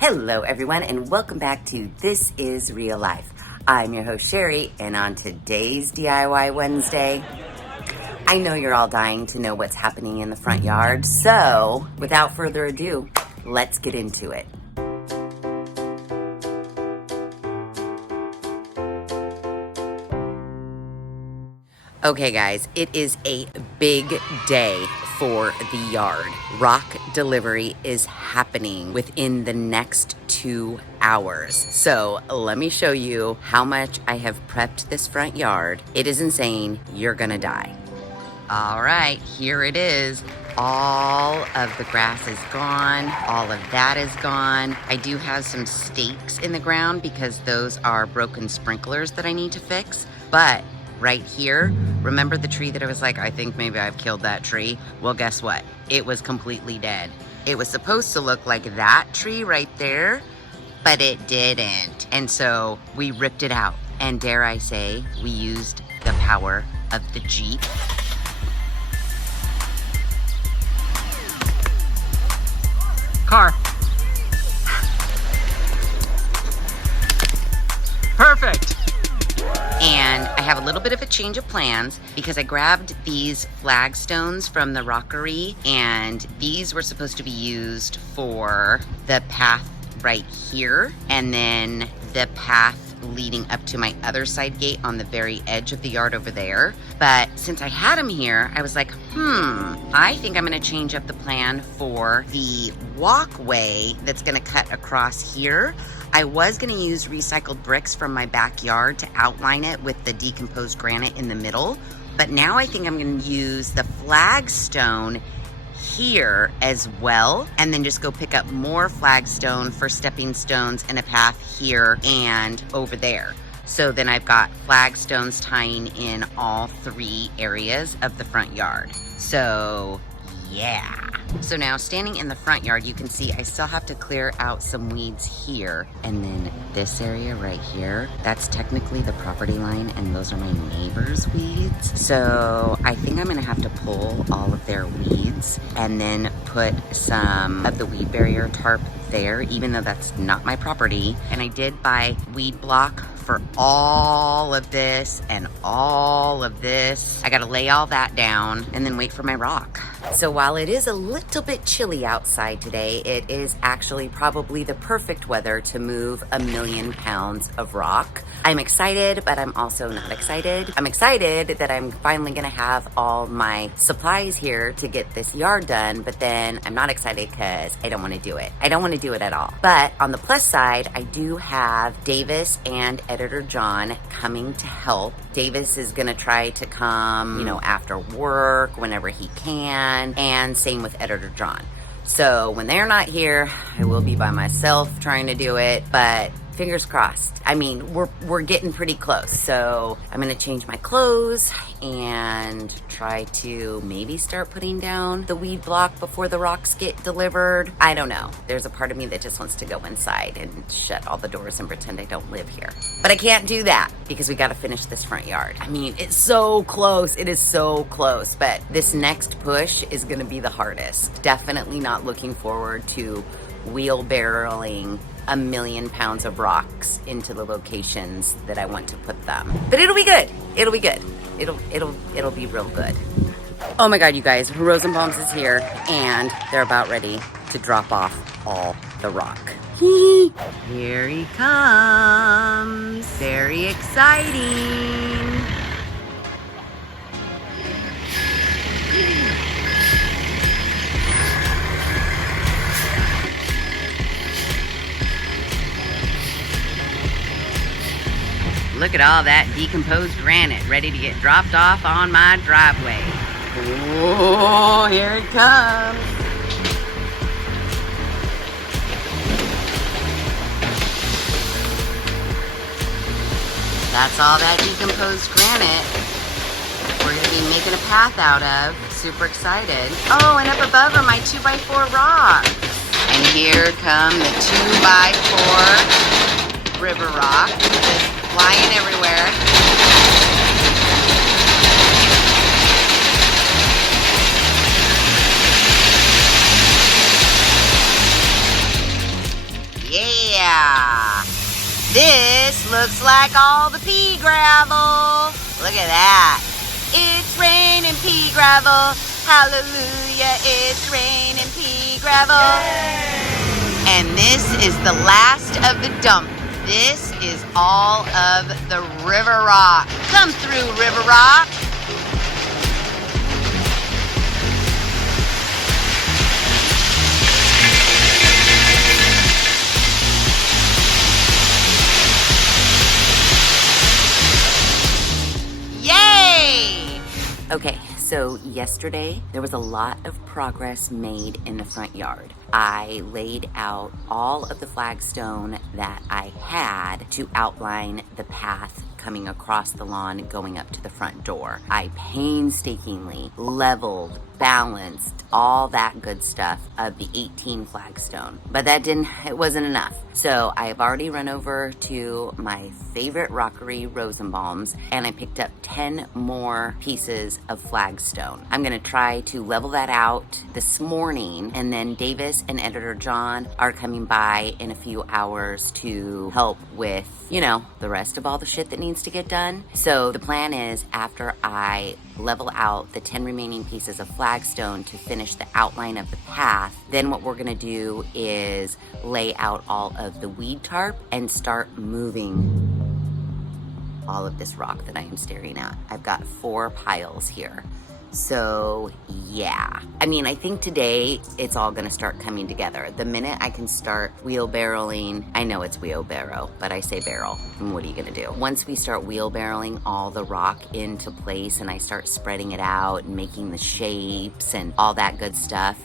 Hello everyone and welcome back to This Is Real Life. I'm your host Sheri, and on today's DIY Wednesday, I know you're all dying to know what's happening in the front yard, so without further ado, let's get into it. Okay guys, it is a big day for the yard. Rock delivery is happening within the next 2 hours. So let me show you how much I have prepped this front yard. It is insane. You're gonna die. All right, here it is. All of the grass is gone. All of that is gone. I do have some stakes in the ground because those are broken sprinklers that I need to fix. But right here, remember the tree that I was like, I think maybe I've killed that tree? Well, guess what? It was completely dead. It was supposed to look like that tree right there, but it didn't. And so we ripped it out. And dare I say, we used the power of the Jeep. Car. Perfect. And I have a little bit of a change of plans because I grabbed these flagstones from the rockery, and these were supposed to be used for the path right here and then the path leading up to my other side gate on the very edge of the yard over there. But since I had them here, I was like, I think I'm gonna change up the plan for the walkway that's gonna cut across here. I was gonna use recycled bricks from my backyard to outline it with the decomposed granite in the middle, but now I think I'm gonna use the flagstone here as well, and then just go pick up more flagstone for stepping stones and a path here and over there. So then I've got flagstones tying in all 3 areas of the front yard. So yeah. So now standing in the front yard, you can see I still have to clear out some weeds here. And then this area right here, that's technically the property line, and those are my neighbor's weeds. So I think I'm gonna have to pull all of their weeds and then put some of the weed barrier tarp there, even though that's not my property. And I did buy weed block for all of this and all of this. I gotta lay all that down and then wait for my rock. So while it is a little bit chilly outside today, it is actually probably the perfect weather to move 1,000,000 pounds of rock. I'm excited, but I'm also not excited. I'm excited that I'm finally gonna have all my supplies here to get this yard done, but then I'm not excited because I don't wanna do it. I don't wanna do it at all. But on the plus side, I do have Davis and Editor John coming to help. Davis is gonna try to come, after work, whenever he can, and same with Editor John. So when they're not here, I will be by myself trying to do it, but fingers crossed. I mean, we're getting pretty close. So I'm gonna change my clothes and try to maybe start putting down the weed block before the rocks get delivered. I don't know. There's a part of me that just wants to go inside and shut all the doors and pretend I don't live here. But I can't do that because we gotta finish this front yard. I mean, it's so close. It is so close. But this next push is gonna be the hardest. Definitely not looking forward to wheelbarrowing 1,000,000 pounds of rocks into the locations that I want to put them. But it'll be good. It'll be good. It'll be real good. Oh my God, you guys, Rosenbaum's is here and they're about ready to drop off all the rock. Here he comes. Very exciting. Look at all that decomposed granite ready to get dropped off on my driveway. Oh, here it comes. That's all that decomposed granite we're gonna be making a path out of. Super excited. Oh, and up above are my 2x4 rocks. And here come the 2x4 river rock. Flying everywhere. Yeah! This looks like all the pea gravel. Look at that. It's raining pea gravel. Hallelujah, it's raining pea gravel. Yay! And this is the last of the dump. This is all of the river rock. Come through, river rock. Yay! Okay, so yesterday there was a lot of progress made in the front yard. I laid out all of the flagstone that I had to outline the path coming across the lawn going up to the front door. I painstakingly leveled, balanced, all that good stuff of the 18 flagstone. But it wasn't enough. So I have already run over to my favorite rockery, Rosenbaum's, and I picked up 10 more pieces of flagstone. I'm gonna try to level that out this morning, and then Davis and Editor John are coming by in a few hours to help with, the rest of all the shit that needs to get done. So the plan is, after I level out the 10 remaining pieces of flagstone to finish the outline of the path, then what we're gonna do is lay out all of the weed tarp and start moving all of this rock that I am staring at. I've got 4 piles here. So yeah, I think today it's all gonna start coming together. The minute I can start wheelbarrowing, I know it's wheelbarrow, but I say barrel, and what are you gonna do? Once we start wheelbarrowing all the rock into place and I start spreading it out and making the shapes and all that good stuff,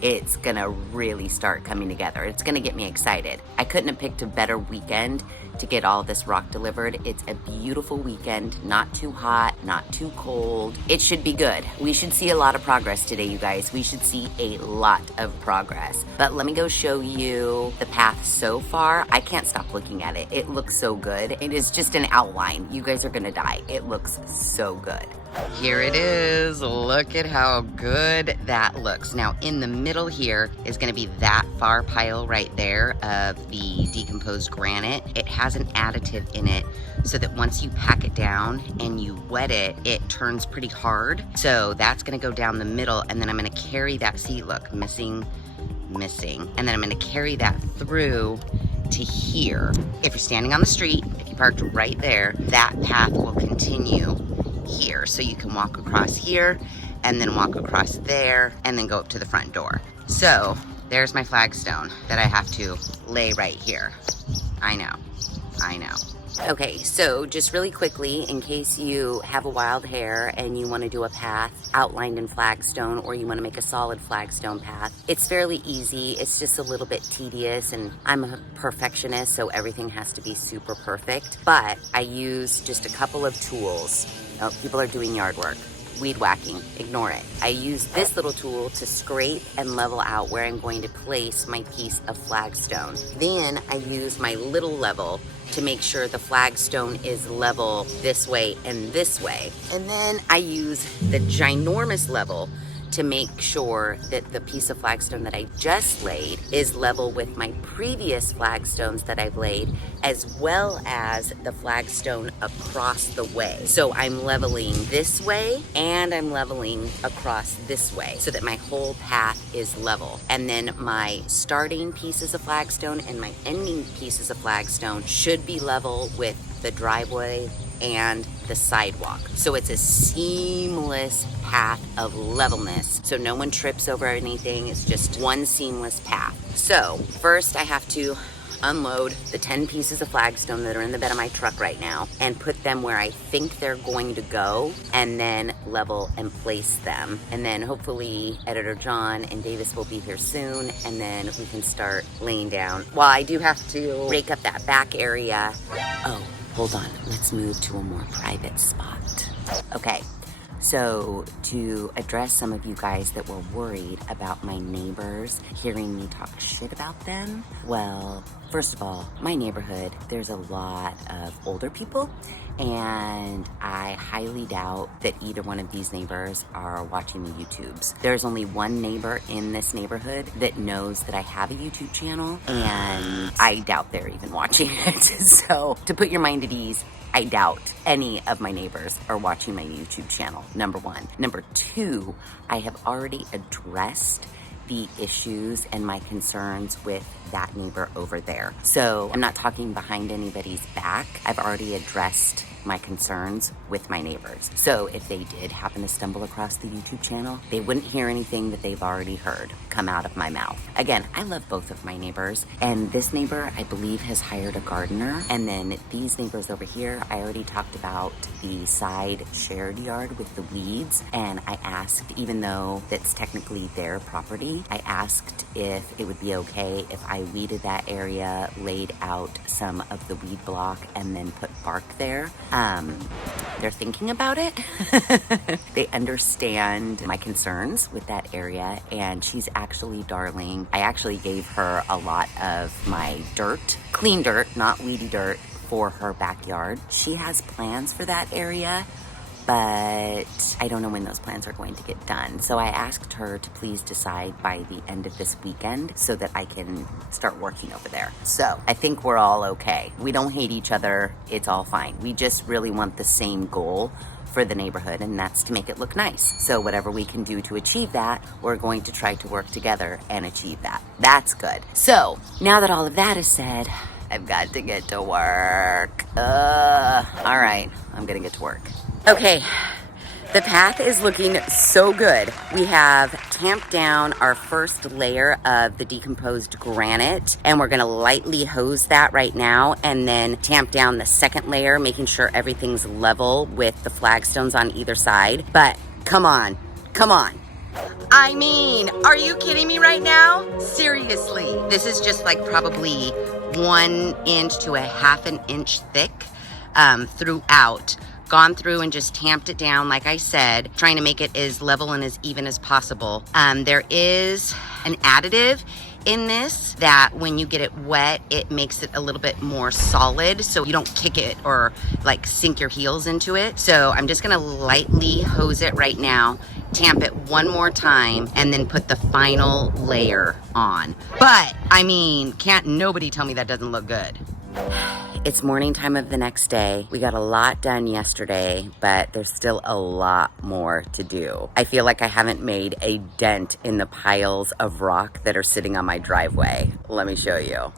it's gonna really start coming together. It's gonna get me excited. I couldn't have picked a better weekend to get all this rock delivered. It's a beautiful weekend, not too hot, not too cold. It should be good. We should see a lot of progress today, you guys. We should see a lot of progress. But let me go show you the path so far. I can't stop looking at it. It looks so good. It is just an outline. You guys are gonna die. It looks so good. Here it is. Look at how good that looks. Now, in the middle here is going to be that far pile right there of the decomposed granite. It has an additive in it so that once you pack it down and you wet it, it turns pretty hard. So that's going to go down the middle, and then I'm going to carry that. See, look, missing. And then I'm going to carry that through to here. If you're standing on the street, if you parked right there, that path will continue here. So you can walk across here and then walk across there and then go up to the front door. So there's my flagstone that I have to lay right here. I know. Okay, so just really quickly, in case you have a wild hair and you want to do a path outlined in flagstone, or you want to make a solid flagstone path, it's fairly easy. It's just a little bit tedious, and I'm a perfectionist, so everything has to be super perfect. But I use just a couple of tools. Oh, people are doing yard work. Weed whacking, ignore it. I use this little tool to scrape and level out where I'm going to place my piece of flagstone. Then I use my little level to make sure the flagstone is level this way and this way. And then I use the ginormous level to make sure that the piece of flagstone that I just laid is level with my previous flagstones that I've laid, as well as the flagstone across the way. So I'm leveling this way and I'm leveling across this way so that my whole path is level. And then my starting pieces of flagstone and my ending pieces of flagstone should be level with the driveway and the sidewalk. So it's a seamless path of levelness. So no one trips over anything. It's just one seamless path. So first I have to unload the 10 pieces of flagstone that are in the bed of my truck right now and put them where I think they're going to go, and then level and place them. And then hopefully Editor John and Davis will be here soon, and then we can start laying down. Well, I do have to rake up that back area. Oh, hold on. Let's move to a more private spot. Okay. So to address some of you guys that were worried about my neighbors hearing me talk shit about them, well, first of all, my neighborhood, there's a lot of older people, and I highly doubt that either one of these neighbors are watching the YouTubes. There's only one neighbor in this neighborhood that knows that I have a YouTube channel, and I doubt they're even watching it. So to put your mind at ease, I doubt any of my neighbors are watching my YouTube channel, number one. Number two, I have already addressed the issues and my concerns with that neighbor over there. So I'm not talking behind anybody's back. I've already addressed my concerns with my neighbors. So if they did happen to stumble across the YouTube channel, they wouldn't hear anything that they've already heard come out of my mouth. Again, I love both of my neighbors, and this neighbor, I believe, has hired a gardener. And then these neighbors over here, I already talked about the side shared yard with the weeds, and I asked, even though that's technically their property, I asked if it would be okay if I weeded that area, laid out some of the weed block, and then put bark there. They're thinking about it. They understand my concerns with that area, and she's actually darling. I actually gave her a lot of my dirt, clean dirt, not weedy dirt, for her backyard. She has plans for that area, but I don't know when those plans are going to get done. So I asked her to please decide by the end of this weekend so that I can start working over there. So I think we're all okay. We don't hate each other. It's all fine. We just really want the same goal for the neighborhood, and that's to make it look nice. So whatever we can do to achieve that, we're going to try to work together and achieve that. That's good. So now that all of that is said, I've got to get to work. All right, I'm gonna get to work. Okay, the path is looking so good. We have tamped down our first layer of the decomposed granite, and we're gonna lightly hose that right now, and then tamp down the second layer, making sure everything's level with the flagstones on either side. But come on. I mean, are you kidding me right now? Seriously, this is just like probably 1 inch to a half an inch thick throughout. Gone through and just tamped it down, like I said, trying to make it as level and as even as possible. There is an additive in this that when you get it wet, it makes it a little bit more solid, so you don't kick it or like sink your heels into it. So I'm just gonna lightly hose it right now, tamp it one more time, and then put the final layer on. But I mean, can't nobody tell me that doesn't look good. It's morning time of the next day. We got a lot done yesterday, but there's still a lot more to do. I feel like I haven't made a dent in the piles of rock that are sitting on my driveway. Let me show you.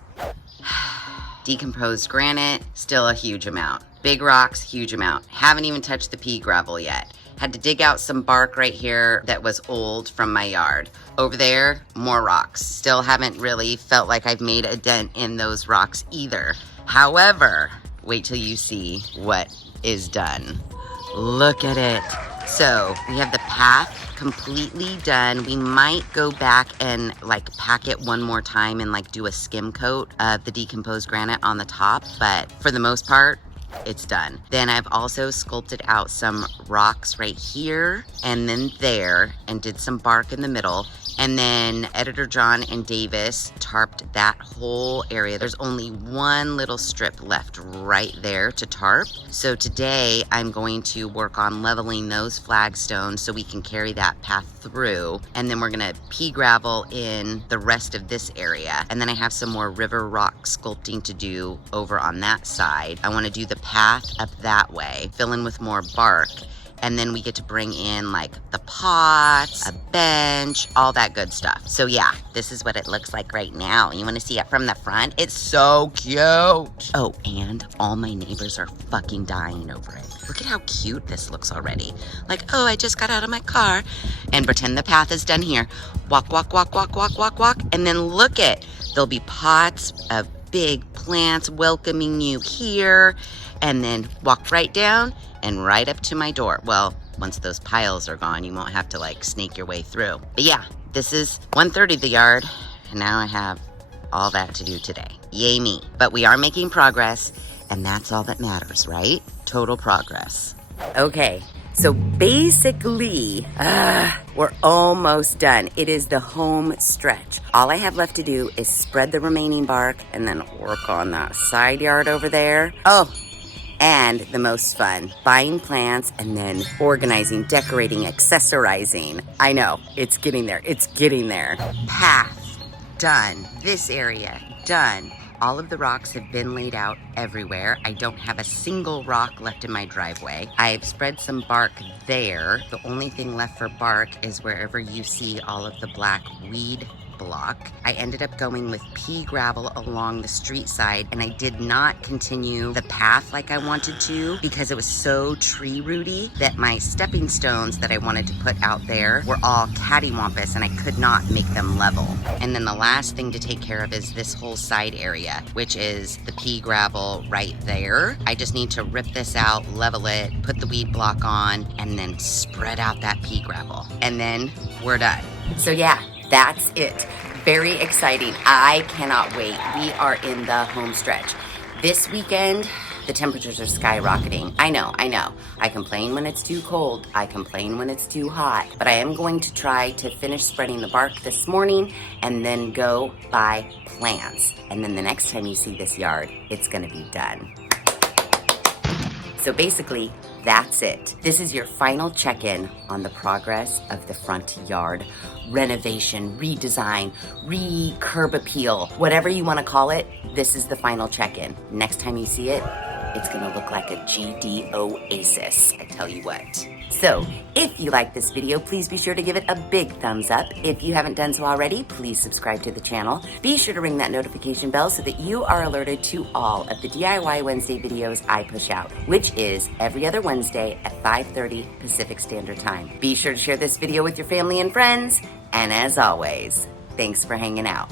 Decomposed granite, still a huge amount. Big rocks, huge amount. Haven't even touched the pea gravel yet. Had to dig out some bark right here that was old from my yard. Over there, more rocks. Still haven't really felt like I've made a dent in those rocks either. However, wait till you see what is done. Look at it. So we have the path completely done. We might go back and like pack it one more time and like do a skim coat of the decomposed granite on the top, but for the most part, it's done. Then I've also sculpted out some rocks right here and then there, and did some bark in the middle. And then Editor John and Davis tarped that whole area. There's only one little strip left right there to tarp. So today I'm going to work on leveling those flagstones so we can carry that path through. And then we're gonna pea gravel in the rest of this area. And then I have some more river rock sculpting to do over on that side. I wanna do the path up that way, fill in with more bark. And then we get to bring in like the pots, a bench, all that good stuff. So yeah, this is what it looks like right now. You wanna see it from the front? It's so cute. Oh, and all my neighbors are fucking dying over it. Look at how cute this looks already. Like, oh, I just got out of my car, and pretend the path is done here. Walk, walk, walk, walk, walk, walk, walk. And then look it, there'll be pots of big plants welcoming you here, and then walk right down and right up to my door. Well, once those piles are gone, you won't have to like snake your way through. But yeah, this is 1:30 the yard, and now I have all that to do today. Yay me. But we are making progress, and that's all that matters, right? Total progress. Okay, So basically, we're almost done. It is the home stretch. All I have left to do is spread the remaining bark and then work on that side yard over there. Oh, and the most fun, buying plants and then organizing, decorating, accessorizing. I know, it's getting there, it's getting there. Path, done. This area, done. All of the rocks have been laid out everywhere. I don't have a single rock left in my driveway. I've spread some bark there. The only thing left for bark is wherever you see all of the black weed block. I ended up going with pea gravel along the street side, and I did not continue the path like I wanted to because it was so tree rooty that my stepping stones that I wanted to put out there were all cattywampus and I could not make them level. And then the last thing to take care of is this whole side area, which is the pea gravel right there. I just need to rip this out, level it, put the weed block on, and then spread out that pea gravel. And then we're done. So yeah, that's it. Very exciting. I cannot wait. We are in the home stretch. This weekend, the temperatures are skyrocketing. I know. I complain when it's too cold. I complain when it's too hot. But I am going to try to finish spreading the bark this morning and then go buy plants. And then the next time you see this yard, it's gonna be done. So basically, that's it. This is your final check-in on the progress of the front yard renovation, redesign, curb appeal, whatever you want to call it. This is the final check-in. Next time you see it, it's going to look like a GD oasis, I tell you what. So, if you like this video, please be sure to give it a big thumbs up. If you haven't done so already, please subscribe to the channel. Be sure to ring that notification bell so that you are alerted to all of the DIY Wednesday videos I push out, which is every other Wednesday at 5:30 Pacific Standard Time. Be sure to share this video with your family and friends. And as always, thanks for hanging out.